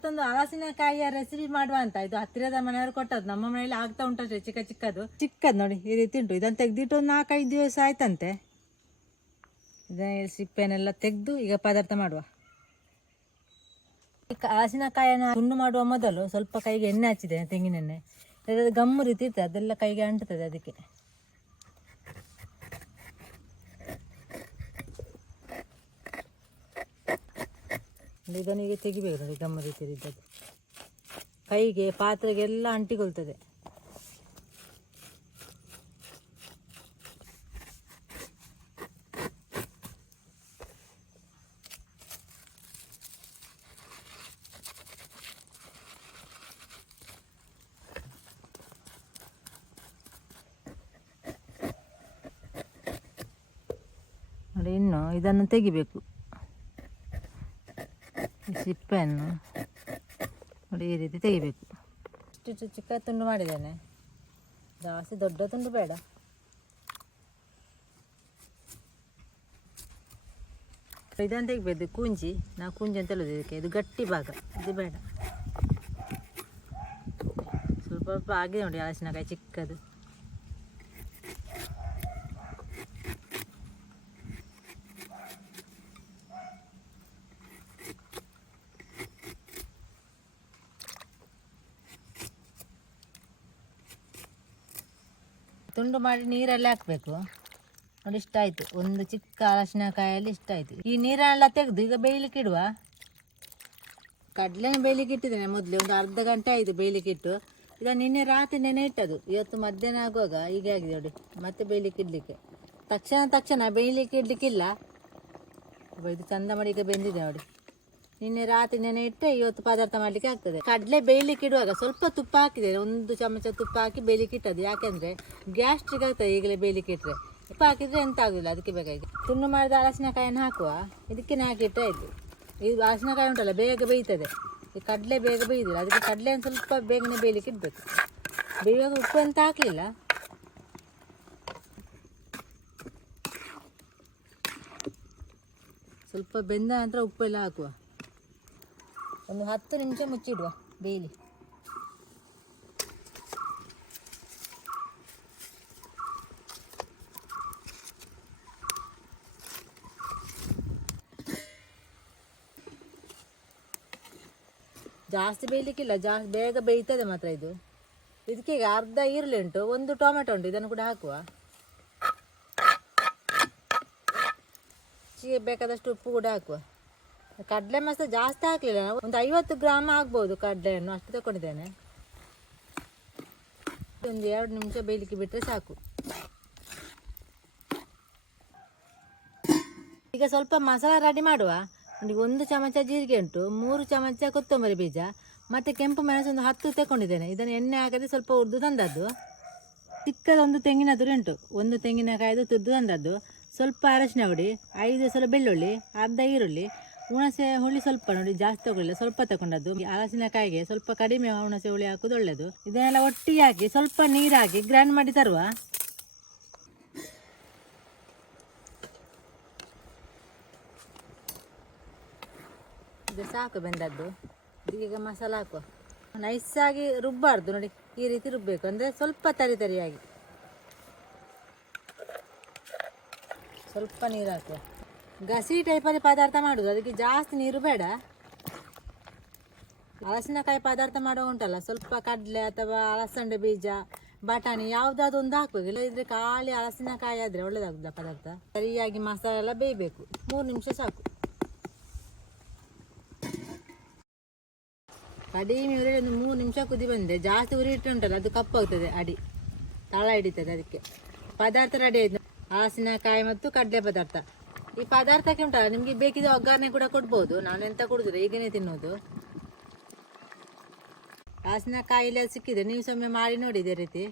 ಮತ್ತೊಂದು ಹಲಸಿನಕಾಯಿಯ ರೆಸಿಪಿ ಮಾಡುವ ಅಂತ. ಇದು ಹತ್ತಿರದ ಮನೆಯವರು ಕೊಟ್ಟದ್ದು. ನಮ್ಮ ಮನೆಯಲ್ಲಿ ಆಗ್ತಾ ಉಂಟಷ್ಟೇ ಚಿಕ್ಕ ಚಿಕ್ಕದು. ಚಿಕ್ಕದು ನೋಡಿ, ಈ ರೀತಿ ಉಂಟು. ಇದನ್ನು ತೆಗೆದಿಟ್ಟು ಒಂದು ನಾಲ್ಕೈದು ದಿವಸ ಆಯ್ತಂತೆ. ಇದನ್ನ ಸಿಪ್ಪೆನೆಲ್ಲ ತೆಗೆದು ಈಗ ಪದಾರ್ಥ ಮಾಡುವ. ಹಲಸಿನಕಾಯಿಯನ್ನು ತುಂಡು ಮಾಡುವ ಮೊದಲು ಸ್ವಲ್ಪ ಕೈಗೆ ಎಣ್ಣೆ ಹಚ್ಚಿದೆ ತೆಂಗಿನೆಣ್ಣೆ. ಗಮ್ಮು ರೀತಿ ಇರ್ತದೆ. ಅದೆಲ್ಲ ಕೈಗೆ ಅಂಟುತ್ತದೆ ಅದಕ್ಕೆ. ಇದನ್ನು ಈಗ ತೆಗಿಬೇಕು ನೋಡಿ ಗಮ್ಮ ರೀತಿಯಲ್ಲಿ ಇದ್ದದ್ದು ಕೈಗೆ ಪಾತ್ರೆಗೆ ಎಲ್ಲ ಅಂಟಿಕೊಳ್ತದೆ. ಇನ್ನು ಇದನ್ನು ತೆಗಿಬೇಕು. ಸಿಪ್ಪೆಯನ್ನು ನೋಡಿ ಈ ರೀತಿ ತೆಗಿಬೇಕು. ಇಷ್ಟು ಚಿ- ಚಿಕ್ಕ ತುಂಡು ಮಾಡಿದ್ದೇನೆ. ಜಾಸ್ತಿ ದೊಡ್ಡ ತುಂಡು ಬೇಡ. ಇದನ್ನು ತೆಗಿಬೇಕು. ಕುಂಜಿ. ನಾವು ಕುಂಜಿ ಅಂತ ಹೇಳೋದು ಇದಕ್ಕೆ. ಇದು ಗಟ್ಟಿ ಭಾಗ. ಇದು ಬೇಡ. ಸ್ವಲ್ಪ ಸ್ವಲ್ಪ ಆಗಿದೆ ನೋಡಿ ಹಲಸಿನಕಾಯಿ ಚಿಕ್ಕದು. ತುಂಡು ಮಾಡಿ ನೀರಲ್ಲಿ ಹಾಕಬೇಕು. ನೋಡಿ ಇಷ್ಟಾಯಿತು ಒಂದು ಚಿಕ್ಕ ಹಲಸಿನಕಾಯಲ್ಲಿ ಇಷ್ಟಾಯಿತು ಈ ನೀರನ್ನೆಲ್ಲ ತೆಗೆದು ಈಗ ಬೇಯಲಿಕ್ಕೆ ಇಡುವ. ಕಡಲೆ ಬೇಯಲಿಕ್ಕೆ ಇಟ್ಟಿದ್ದೇನೆ ಮೊದಲು. ಒಂದು ಅರ್ಧ ಗಂಟೆ ಆಯಿತು ಬೇಯಲಿಕ್ಕೆ ಇಟ್ಟು. ಈಗ ನಿನ್ನೆ ರಾತ್ರಿ ನೆನೆ ಇಟ್ಟದು ಇವತ್ತು ಮಧ್ಯಾಹ್ನ ಆಗುವಾಗ ಹೀಗೆ ಆಗಿದೆ ನೋಡಿ. ಮತ್ತೆ ಬೇಯಲಿಕ್ಕೆ ಇಡಲಿಕ್ಕೆ. ತಕ್ಷಣ ತಕ್ಷಣ ಬೇಯಲಿಕ್ಕೆ ಇಡಲಿಕ್ಕಿಲ್ಲ. ಇದು ಚಂದ ಮಾಡಿ ಈಗ ಬೆಂದಿದೆ ನೋಡಿ. ನಿನ್ನೆ ರಾತ್ರಿ ನೆನೆ ಇಟ್ಟರೆ ಇವತ್ತು ಪದಾರ್ಥ ಮಾಡಲಿಕ್ಕೆ ಆಗ್ತದೆ. ಕಡಲೆ ಬೇಯಲಿಕ್ಕೆ ಇಡುವಾಗ ಸ್ವಲ್ಪ ತುಪ್ಪ ಹಾಕಿದೆ ಒಂದು ಚಮಚ ತುಪ್ಪ ಹಾಕಿ ಬೇಯಲಿಕ್ಕೆ ಇಟ್ಟದ್ದು. ಯಾಕೆಂದರೆ ಗ್ಯಾಸ್ಟ್ರಿಕ್ ಆಗ್ತದೆ ಈಗಲೇ ಬೇಯಲಿಕ್ಕೆ ಇಟ್ಟರೆ ತುಪ್ಪ ಹಾಕಿದರೆ ಎಂತ ಆಗೋದಿಲ್ಲ, ಅದಕ್ಕೆ ಬೇಕಾಗಿ. ತುಂಡು ಮಾಡಿದ ಹಲಸಿನಕಾಯನ್ನು ಹಾಕುವ. ಇದಕ್ಕೆ ಹಾಕಿಟ್ಟರೆ ಆಯಿತು. ಇದು ಅರಸಿನಕಾಯಿ ಉಂಟಲ್ಲ, ಬೇಗ ಬೇಯ್ತದೆ. ಈ ಕಡಲೆ ಬೇಗ ಬೇಯ್ದಿಲ್ಲ. ಅದಕ್ಕೆ ಕಡಲೆಯನ್ನು ಸ್ವಲ್ಪ ಬೇಗನೆ ಬೇಯಲಿಕ್ಕೆ ಇಡಬೇಕು. ಬೇಯುವಾಗ ಉಪ್ಪು ಅಂತ ಹಾಕಲಿಲ್ಲ. ಸ್ವಲ್ಪ ಬೆಂದ ನಂತರ ಉಪ್ಪೆಲ್ಲ ಹಾಕುವ. ಒಂದು ಹತ್ತು ನಿಮಿಷ ಮುಚ್ಚಿಡುವ ಬೇಯಲಿ ಜಾಸ್ತಿ ಬೇಯಲಿಕ್ಕಿಲ್ಲ ಜಾಸ್ತಿ ಬೇಗ ಬೇಯ್ತದೆ ಮಾತ್ರ ಇದು. ಇದಕ್ಕೆ ಈಗ ಅರ್ಧ ಈರುಳ್ಳಿ ಉಂಟು, ಒಂದು ಟೊಮೆಟೊ ಉಂಟು, ಇದನ್ನು ಕೂಡ ಹಾಕುವ. ಬೇಕಾದಷ್ಟು ಉಪ್ಪು ಕೂಡ ಹಾಕುವ. ಕಡಲೆ ಮಸ್ತ ಜಾಸ್ತಿ ಹಾಕಲಿಲ್ಲ. ಒಂದು ಐವತ್ತು ಗ್ರಾಮ್ ಆಗ್ಬೋದು ಕಡಲೆಯನ್ನು. ಅಷ್ಟು ತಗೊಂಡಿದ್ದೇನೆ ಒಂದು ಎರಡು ನಿಮಿಷ ಬೇಯಲಿಕ್ಕೆ ಬಿಟ್ಟರೆ ಸಾಕು. ಈಗ ಸ್ವಲ್ಪ ಮಸಾಲ ರೆಡಿ ಮಾಡುವ. ಒಂದು ಚಮಚ ಜೀರಿಗೆ ಉಂಟು, ಮೂರು ಚಮಚ ಕೊತ್ತಂಬರಿ ಬೀಜ, ಮತ್ತು ಕೆಂಪು ಮೆಣಸು ಒಂದು ಹತ್ತು ತಗೊಂಡಿದ್ದೇನೆ ಇದನ್ನು ಎಣ್ಣೆ ಹಾಕದೆ ಸ್ವಲ್ಪ ಉರ್ದು ತಂದದ್ದು. ಚಿಕ್ಕದೊಂದು ತೆಂಗಿನ ತುರಿ ಉಂಟು. ಒಂದು ತೆಂಗಿನಕಾಯಿದು ತುರಿದು ತಂದದ್ದು. ಸ್ವಲ್ಪ ಅರಶಿನ ಹುಡಿ, ಐದು ಸಲ ಬೆಳ್ಳುಳ್ಳಿ, ಅರ್ಧ ಈರುಳ್ಳಿ ಹುಣಸೆ ಹುಳಿ ಸ್ವಲ್ಪ ನೋಡಿ, ಜಾಸ್ತಿ ತಗೊಳ್ಳಿಲ್ಲ, ಸ್ವಲ್ಪ ತಗೊಂಡದ್ದು. ಹಲಸಿನಕಾಯಿಗೆ ಸ್ವಲ್ಪ ಕಡಿಮೆ ಹುಣಸೆ ಹುಳಿ ಹಾಕೋದು ಒಳ್ಳೆಯದು ಇದನ್ನೆಲ್ಲ ಒಟ್ಟಿಗೆ ಹಾಕಿ, ಸ್ವಲ್ಪ ನೀರು ಗ್ರೈಂಡ್ ಮಾಡಿ ತರುವ. ಇದು ಸಾಕು ಬೆಂದದ್ದು. ಈಗ ಮಸಾಲ ಹಾಕುವ. ನೈಸಾಗಿ ರುಬ್ಬಾರ್ದು ನೋಡಿ, ಈ ರೀತಿ ರುಬ್ಬಬೇಕು ಅಂದರೆ ಸ್ವಲ್ಪ ತರಿ ತರಿಯಾಗಿ. ಸ್ವಲ್ಪ ನೀರು ಹಾಕುವ. ಗಸಿ ಟೈಪಲ್ಲಿ ಪದಾರ್ಥ ಮಾಡೋದು. ಅದಕ್ಕೆ ಜಾಸ್ತಿ ನೀರು ಬೇಡ. ಹಲಸಿನಕಾಯಿ ಪದಾರ್ಥ ಮಾಡುವ ಉಂಟಲ್ಲ, ಸ್ವಲ್ಪ ಕಡಲೆ ಅಥವಾ ಅಲಸಂಡೆ ಬೀಜ, ಬಟಾಣಿ ಯಾವುದಾದ್ರು ಒಂದು ಹಾಕ್ಬೇಕು ಇಲ್ಲದಿದ್ರೆ ಖಾಲಿ ಹಲಸಿನಕಾಯಿ ಆದರೆ ಒಳ್ಳೇದಾಗುದಿಲ್ಲ ಪದಾರ್ಥ. ಸರಿಯಾಗಿ ಮಸಾಲೆ ಎಲ್ಲ ಬೇಯಬೇಕು. ಮೂರು ನಿಮಿಷ ಸಾಕು. ಕಡಿಮೆ ಉರಿ ಒಂದು ಮೂರು ನಿಮಿಷ ಕುದಿ ಬಂದೆ ಜಾಸ್ತಿ ಉರಿ ಇಟ್ಟು ಉಂಟಲ್ಲ, ಅದು ಕಪ್ಪಾಗ್ತದೆ ಅಡಿ. ತಳ ಹಿಡಿತದೆ ಅದಕ್ಕೆ. ಪದಾರ್ಥ ರೆಡಿ ಆಯ್ತು. ಹಲಸಿನಕಾಯಿ ಮತ್ತು ಕಡಲೆ ಪದಾರ್ಥ. ಈ ಪದಾರ್ಥಕ್ಕೆ ಉಂಟಲ್ಲ, ನಿಮಗೆ ಬೇಕಿದ ಒಗ್ಗರಣೆ ಕೂಡ ಕೊಡ್ಬೋದು. ನಾನು ಎಂತ ಕೊಡುದಿಲ್ಲ, ಈಗನೇ ತಿನ್ನೋದು ಹಸಿನ ಕಾಯಿಲೆ ಸಿಕ್ಕಿದೆ, ನೀವು ಸೊಮ್ಮೆ ಮಾಡಿ ನೋಡಿ ರೀತಿ.